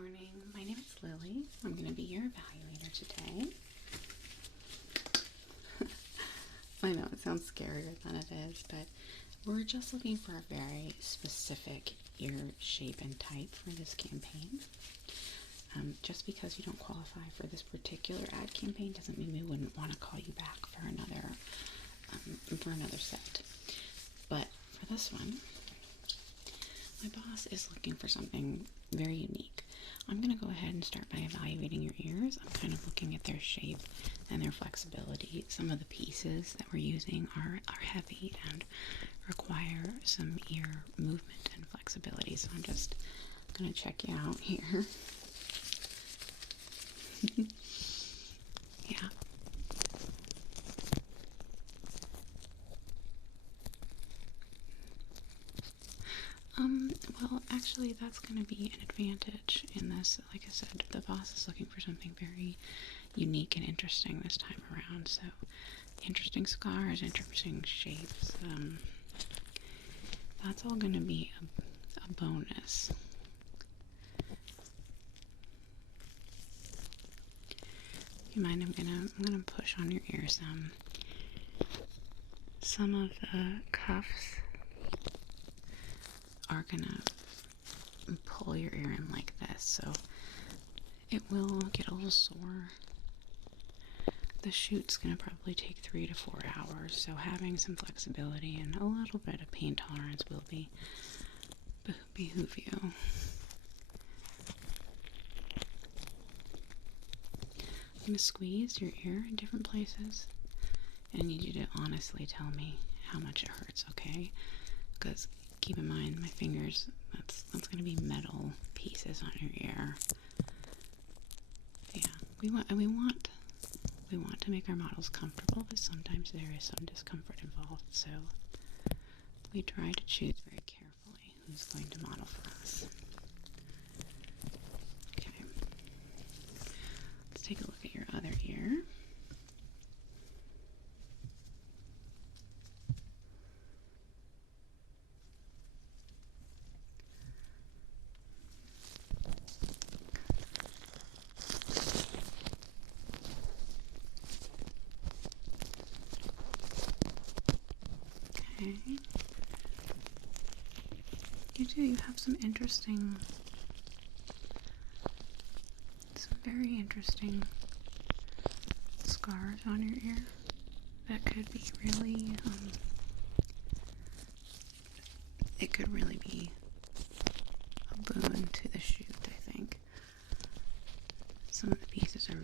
morning. My name is Lily. I'm going to be your evaluator today. I know it sounds scarier than it is, but we're just looking for a very specific ear shape and type for this campaign. Just because you don't qualify for this particular ad campaign doesn't mean we wouldn't want to call you back for another set. But for this one, my boss is looking for something very unique. I'm going to go ahead and start by evaluating your ears. I'm kind of looking at their shape and their flexibility. Some of the pieces that we're using are heavy and require some ear movement and flexibility. So I'm just going to check you out here. Yeah. Well, actually, that's going to be an advantage in this. Like I said, the boss is looking for something very unique and interesting this time around. So, interesting scars, interesting shapes. That's all going to be a bonus. You mind? I'm gonna push on your ear some. Some of the cuffs are gonna pull your ear in like this, so it will get a little sore. The shoot's gonna probably take 3 to 4 hours, so having some flexibility and a little bit of pain tolerance will behoove you. I'm going to squeeze your ear in different places, and I need you to honestly tell me how much it hurts, okay? Because keep in mind, my fingers, that's going to be metal pieces on your ear. Yeah, we want to make our models comfortable, but sometimes there is some discomfort involved, so we try to choose very carefully who's going to model for us. Okay. Let's take a look at your other ear. Okay. You have some very interesting scars on your ear that could be really, it could really be a boon to the shoot, I think. Some of the pieces are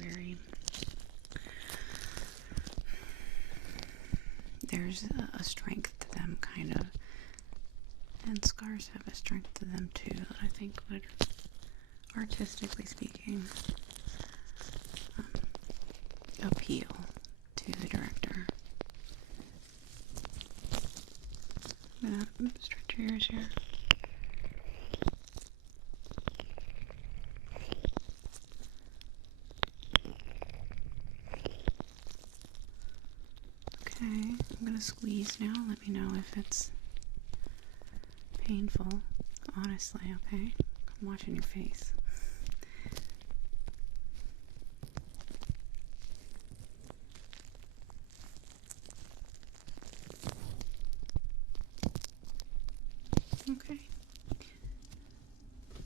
there's a strength to them, kind of, and scars have a strength to them too, that I think would, artistically speaking, appeal to the director. I'm gonna stretch your ears here. Okay, I'm gonna squeeze now. Let me know if it's painful, honestly, okay? I'm watching your face. Okay.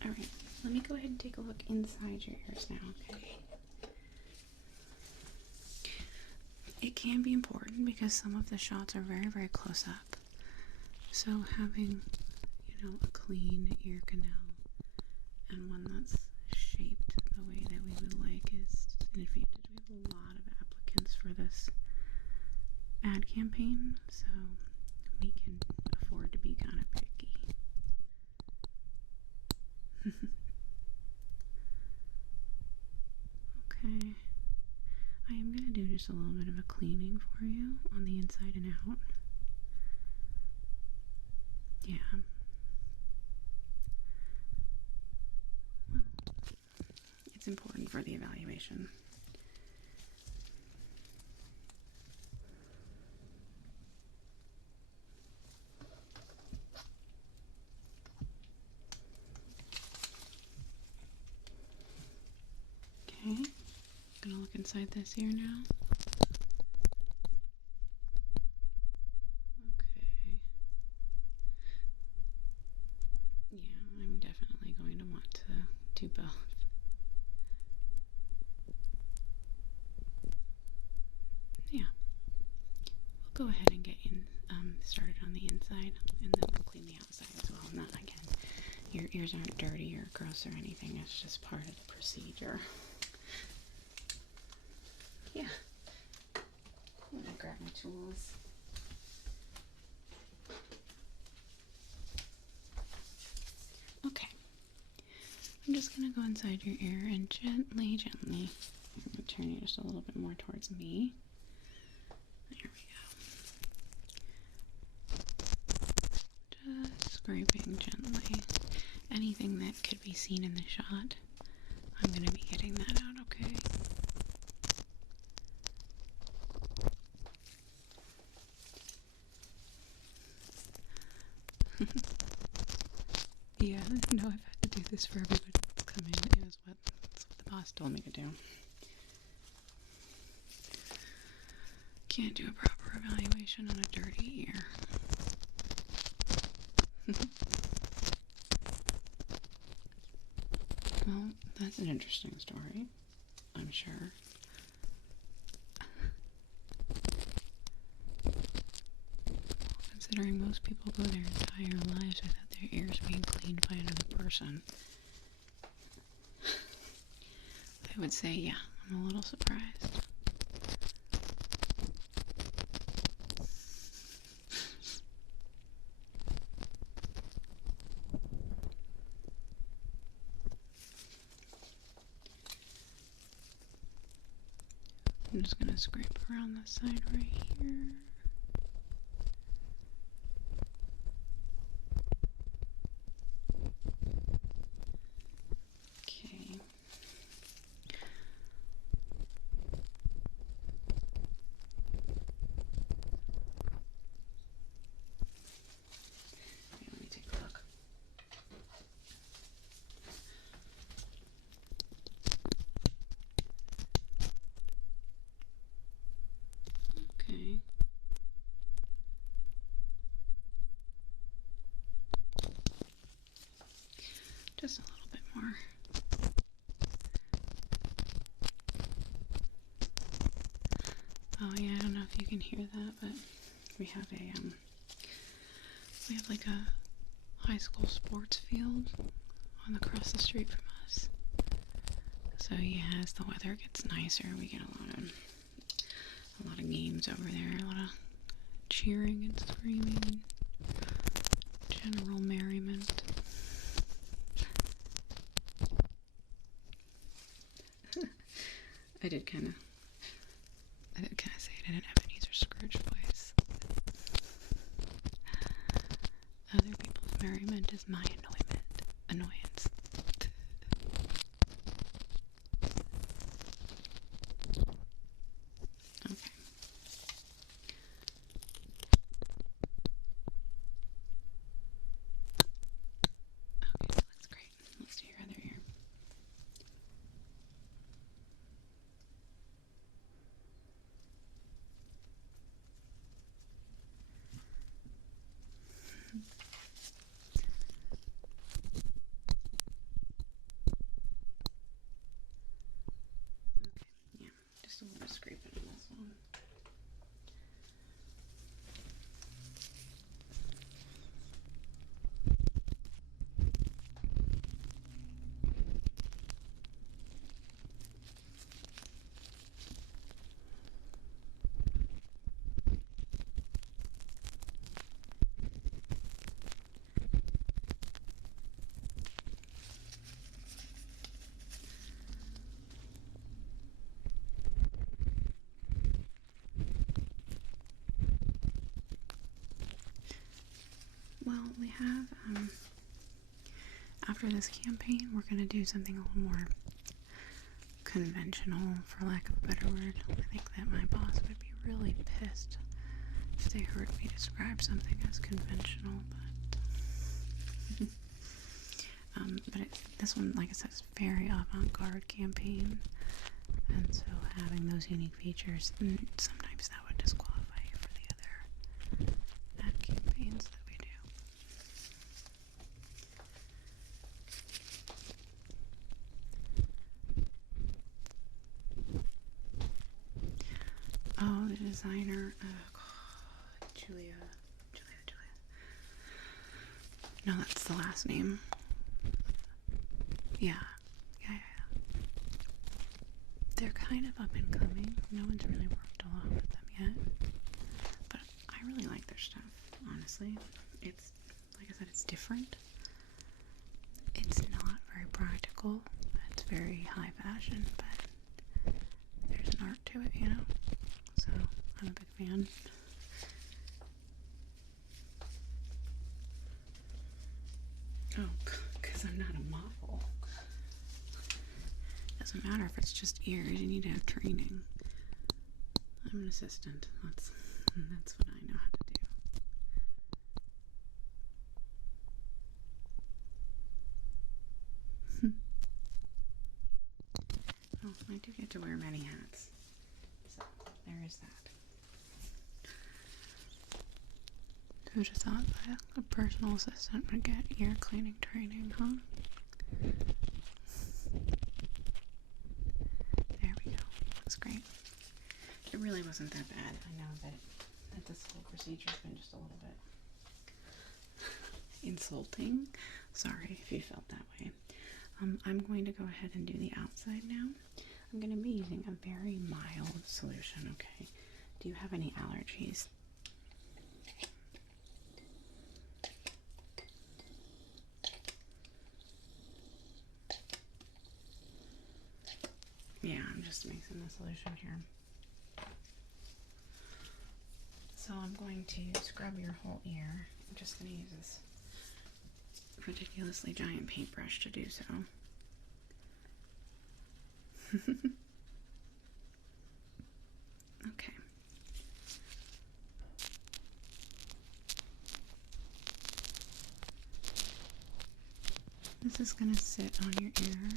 Alright, let me go ahead and take a look inside your ears now, okay? It can be important because some of the shots are very, very close up. So having, a clean ear canal and one that's shaped the way that we would like is an advantage. We have a lot of applicants for this ad campaign, so we can afford to be kind of picky. Okay. I am going to do just a little bit of a cleaning for you on the inside and out. Yeah. Well, it's important for the evaluation. inside this ear now. Okay. Yeah, I'm definitely going to want to do both. Yeah. We'll go ahead and get in started on the inside, and then we'll clean the outside as well. Not again. Your ears aren't dirty or gross or anything. It's just part of the procedure. Yeah. I'm gonna grab my tools. Okay. I'm just gonna go inside your ear and gently, gently, I'm gonna turn you just a little bit more towards me. There we go. Just scraping gently. Anything that could be seen in the shot, I'm gonna be getting that out, okay? Yeah, no, I've had to do this for everybody that's come in. That's what the boss told me to do. Can't do a proper evaluation on a dirty ear. Well, that's an interesting story, I'm sure. Considering most people go their entire lives without their ears being cleaned by another person, I would say, yeah, I'm a little surprised. I'm just going to scrape around the side right here. Okay. Let me take a look. Okay. Just a little bit more. Oh yeah, I don't know if you can hear that, but we have like a high school sports field across the street from us. So yeah, as the weather gets nicer, we get a lot of games over there, a lot of cheering and screaming, general merriment. I did kind of say it in an Ebenezer Scrooge voice. Other people's merriment is my annoyance. Okay. Okay, that's great. Let's do your other ear. Okay, yeah, just a little scraping on this one. Well, we have, after this campaign, we're going to do something a little more conventional, for lack of a better word. I think that my boss would be really pissed if they heard me describe something as conventional, but this one, like I said, is very avant-garde campaign. And so having those unique features, sometimes that would disqualify you for the other ad campaigns that we do. Oh, the designer, Julia. No, that's the last name. Yeah. They're kind of up and coming. No one's really worked a lot with them yet. But I really like their stuff, honestly. It's, like I said, it's different. It's not very practical. It's very high fashion, but there's an art to it, you know? So, I'm a big fan. Oh, because I'm not a model. Doesn't matter if it's just ears, you need to have training. I'm an assistant. That's what I know how to do. Oh, I do get to wear many hats. So there is that. Who'd have thought that a personal assistant would get ear cleaning training, huh? There we go. That's great. It really wasn't that bad. I know that this whole procedure's been just a little bit insulting. Sorry if you felt that way. I'm going to go ahead and do the outside now. I'm going to be using a very mild solution, okay? Do you have any allergies? Yeah, I'm just mixing the solution here. So I'm going to scrub your whole ear. I'm just going to use this ridiculously giant paintbrush to do so. Okay. This is going to sit on your ear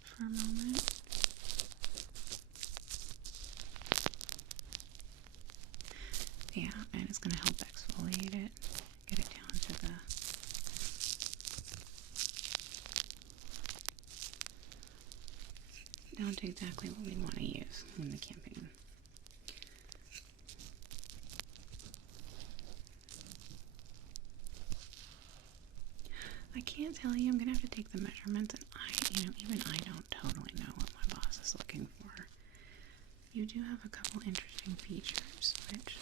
for a moment. Yeah, and it's going to help exfoliate it, get it down to the down to exactly what we want to use in the campaign. I can't tell you, I'm going to have to take the measurements, and even I don't totally know what my boss is looking for. You do have a couple interesting features, which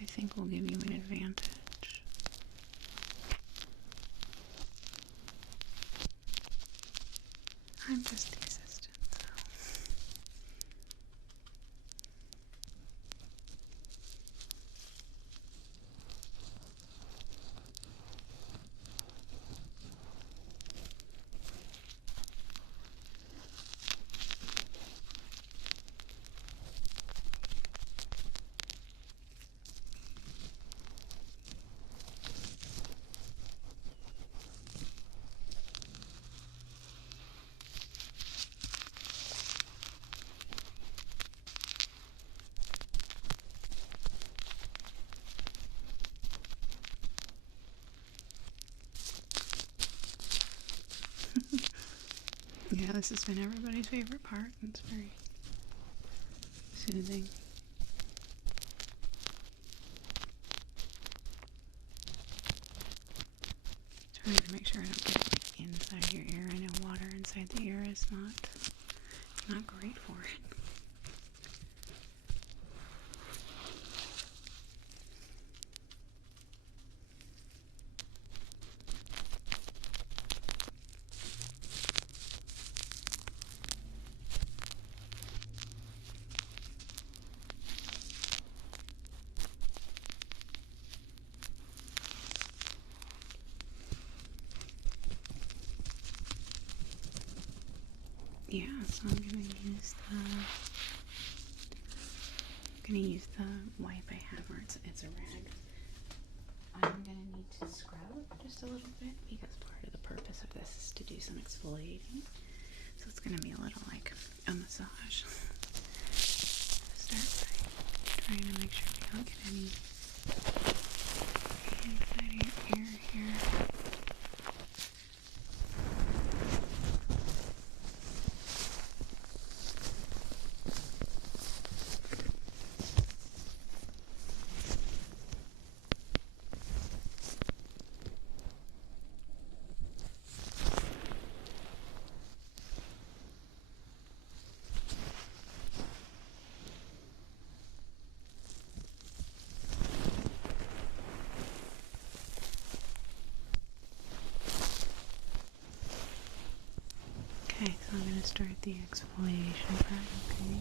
I think will give you an advantage. I'm just the assistant, so. Yeah, this has been everybody's favorite part. It's very soothing. Trying to make sure I don't get it inside your ear. I know water inside the ear is not great for it. Yeah, so I'm gonna use the wipe I have, where it's a rag. I'm gonna need to scrub just a little bit because part of the purpose of this is to do some exfoliating. So it's gonna be a little like a massage. Start by trying to make sure we don't get any inside of your ear here. Okay, so I'm going to start the exfoliation part, okay?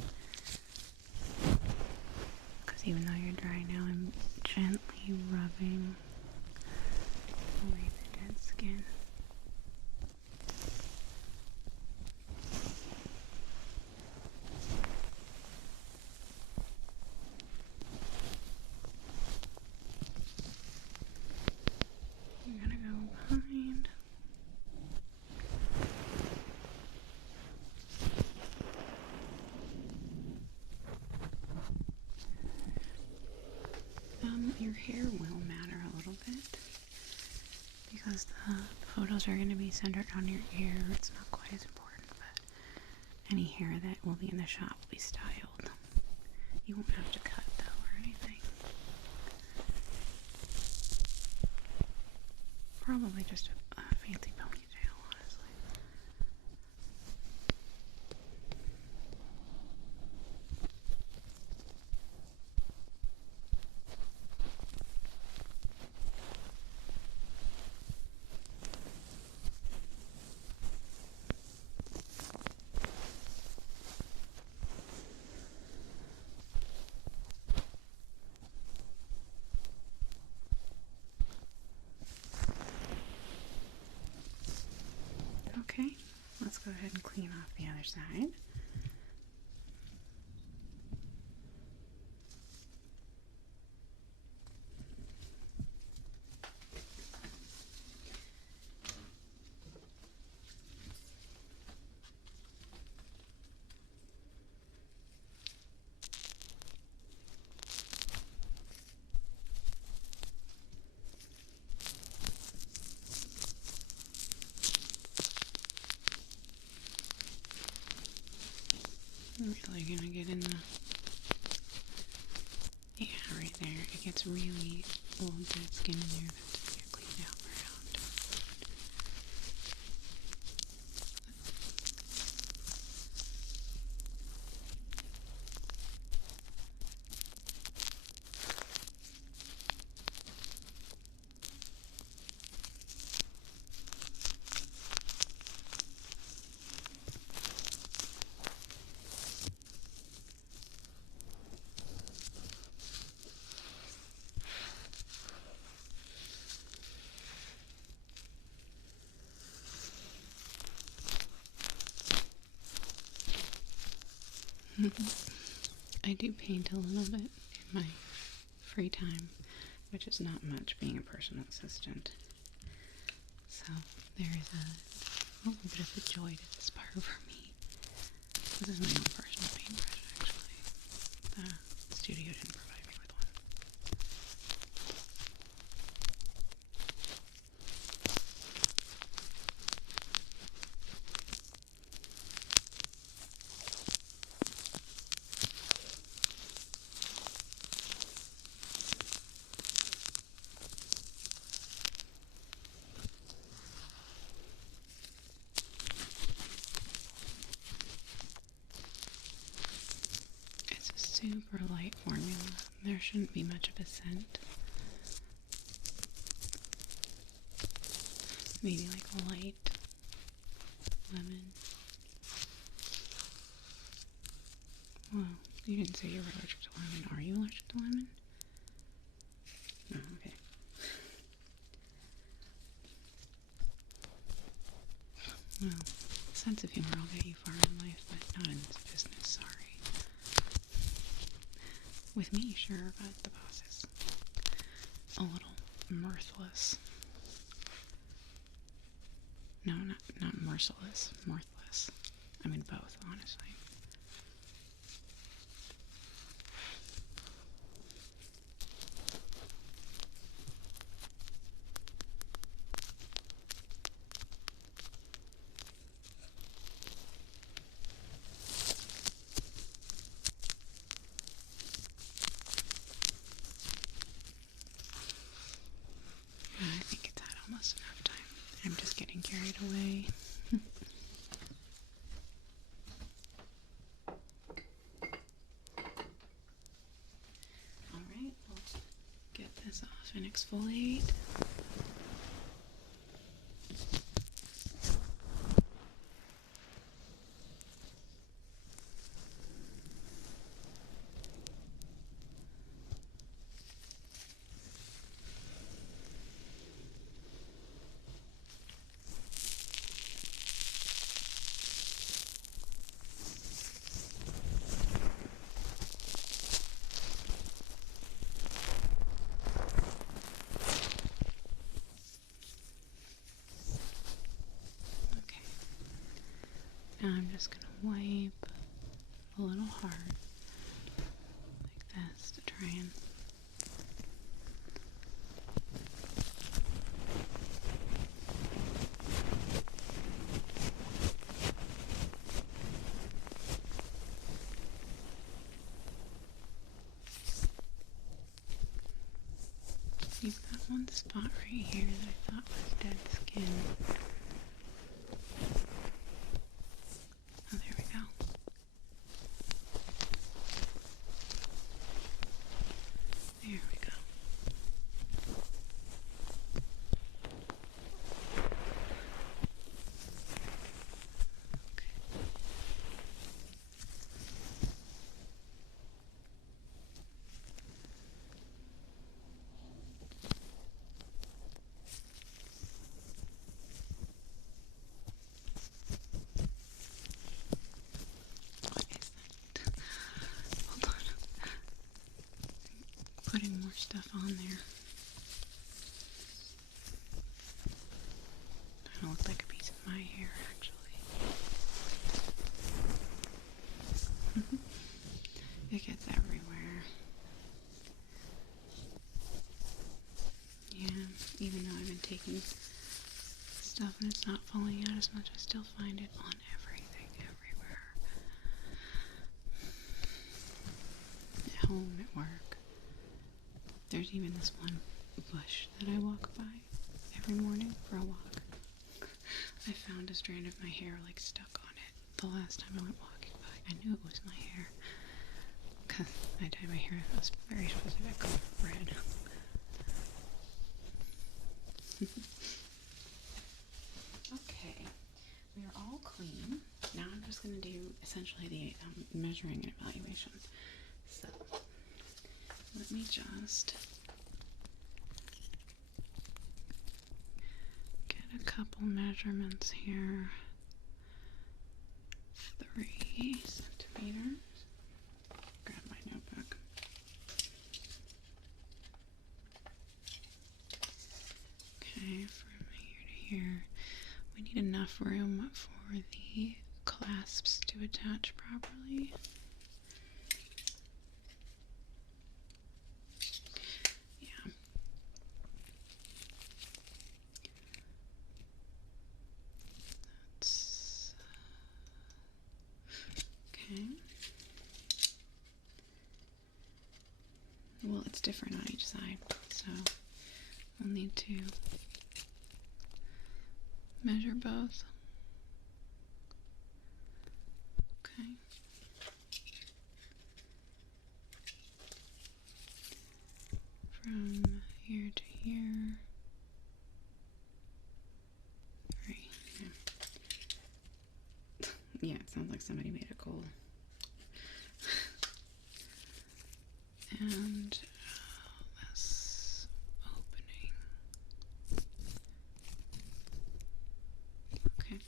Because even though you're dry now, I'm gently rubbing away the dead skin. I'm going to go behind. Your hair will matter a little bit because the photos are going to be centered on your ear. It's not quite as important, but any hair that will be in the shot will be styled. You won't have to cut though or anything. Probably just a fancy ponytail, honestly. Okay, let's go ahead and clean off the other side. I'm really gonna get in the, yeah, right there. It gets really old dead skin in there that doesn't get cleaned out very often. I do paint a little bit in my free time, which is not much being a personal assistant. So there is a little bit of a joy to this part for me. This is my own personal paintbrush, actually. The studio didn't provide me with one. Super light formula. There shouldn't be much of a scent. Maybe like a light lemon. Well, you didn't say you were allergic to lemon. Are you allergic to lemon? Oh, okay. Well, sense of humor will get you far in life, but not in this business, sorry. With me, sure, but the boss is a little mirthless. No, not merciless, mirthless. I mean, both, honestly. I think it's had almost enough time. I'm just getting carried away. Alright, we'll get this off and exfoliate. Now I'm just going to wipe a little hard, like this, to try and you've got one spot right here that I thought was dead skin. Oh, there we go. There we go. Putting more stuff on there. Kind of looked like a piece of my hair, actually. It gets everywhere. Yeah, even though I've been taking stuff and it's not falling out as much, I still find it on everything, everywhere. At home, at work. There's even this one bush that I walk by every morning for a walk. I found a strand of my hair like stuck on it the last time I went walking by. I knew it was my hair because I dyed my hair a very specific color of red. Okay, we are all clean. Now I'm just going to do essentially the measuring and evaluation. So let me just get a couple measurements here. 3 centimeters. Grab my notebook. Okay, from here to here. We need enough room for the clasps to attach properly. Well, it's different on each side, so we'll need to measure both. Okay. From here to here. 3. Yeah. Yeah, it sounds like somebody made a goal. And this opening. Okay.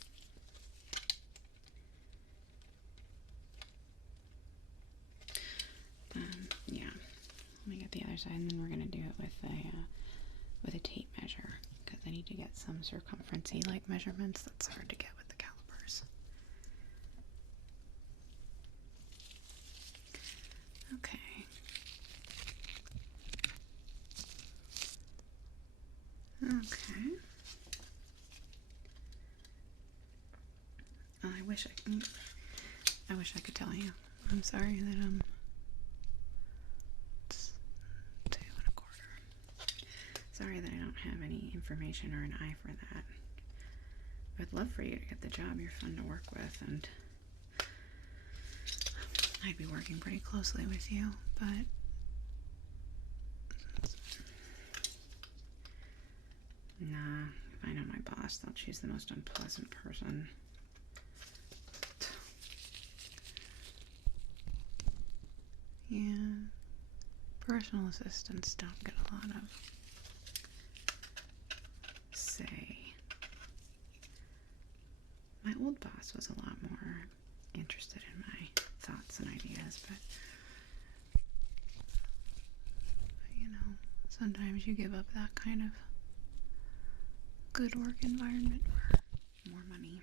Yeah. Let me get the other side, and then we're gonna do it with a tape measure because I need to get some circumference-y like measurements. That's hard to get with the calipers. Okay. Okay. Oh, I wish I could tell you. I'm sorry that it's 2 1/4. Sorry that I don't have any information or an eye for that. I'd love for you to get the job. You're fun to work with, and I'd be working pretty closely with you, but nah, if I know my boss, they'll choose the most unpleasant person. Yeah, personal assistants don't get a lot of say. My old boss was a lot more interested in my thoughts and ideas, but you know, sometimes you give up that kind of good work environment for more money.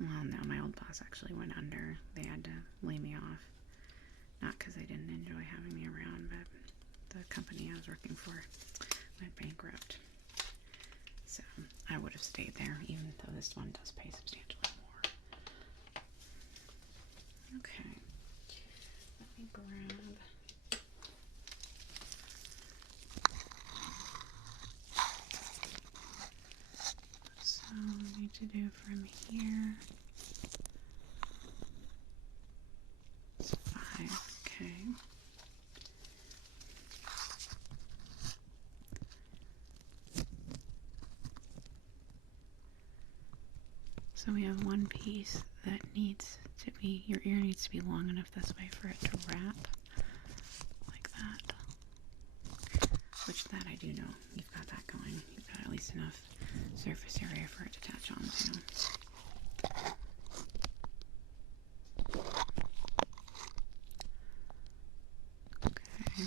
Well, no, my old boss actually went under. They had to lay me off. Not because they didn't enjoy having me around, but the company I was working for went bankrupt. So I would have stayed there, even though this one does pay substantially more. Okay. Let me grab... So I need to do from here. It's 5, okay. So we have one piece that needs to be, your ear needs to be long enough this way for it to wrap, like that. Which that I do know, you've got that going. You've got at least enough surface area for it to attach onto. Okay.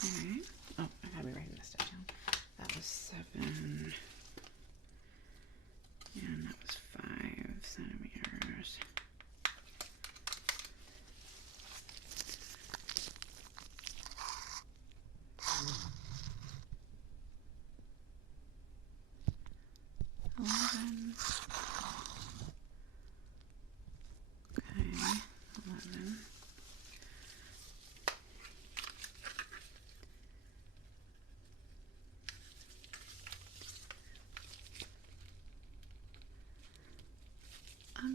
Okay. Oh, I gotta be writing this stuff down. That was 7. And that was 5 centimeters. Okay, 11.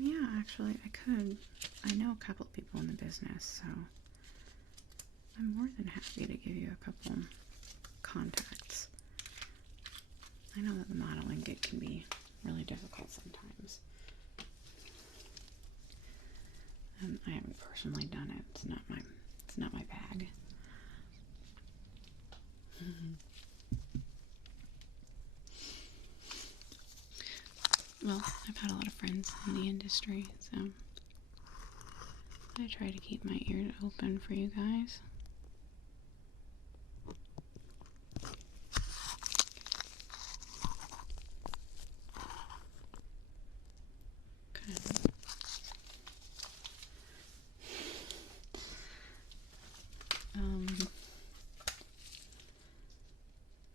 Yeah, actually, I could. I know a couple people in the business, so I'm more than happy to give you a couple contacts. I know that the modeling gig can be really difficult sometimes. I haven't personally done it. It's not my bag. Well, I've had a lot of friends in the industry, so I try to keep my ears open for you guys.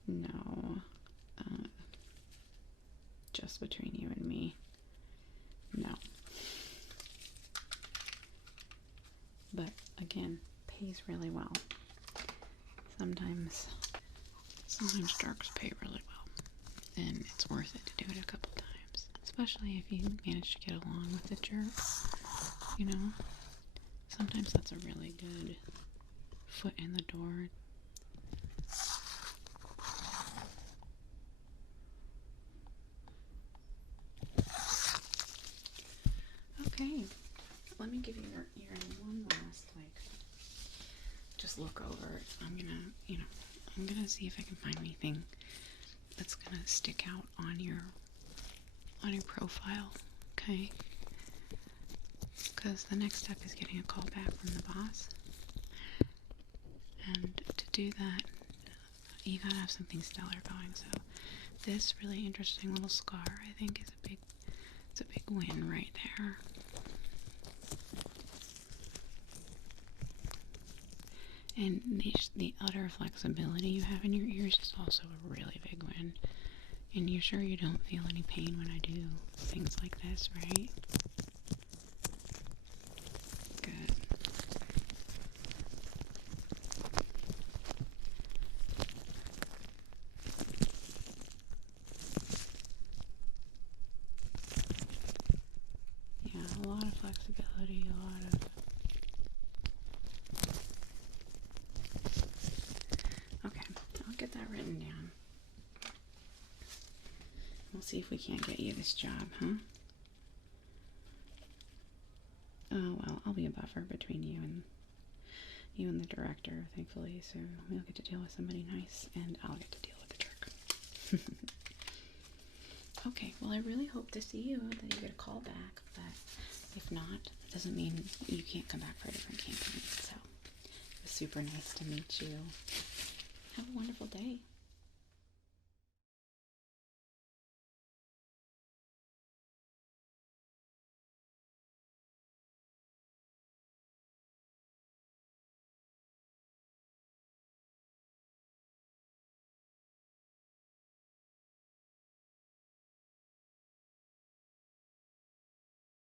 No. Just between you and me. No. But again, pays really well. Sometimes jerks pay really well, and it's worth it to do it a couple times, especially if you manage to get along with the jerk. You know, sometimes that's a really good foot in the door. Okay, let me give you your ear one last, just look over it. I'm gonna see if I can find anything that's gonna stick out on your profile, okay? Because the next step is getting a call back from the boss. And to do that, you gotta have something stellar going. So this really interesting little scar, I think, is it's a big win right there. And the utter flexibility you have in your ears is also a really big win. And you're sure you don't feel any pain when I do things like this, right? Good. Yeah, a lot of flexibility, a lot of... Okay, I'll get that written down. We'll see if we can't get you this job, huh? Oh, well, I'll be a buffer between you and the director, thankfully, so we'll get to deal with somebody nice, and I'll get to deal with the jerk. Okay, well, I really hope to see you, that you get a call back, but if not, it doesn't mean you can't come back for a different campaign, so it was super nice to meet you. Have a wonderful day.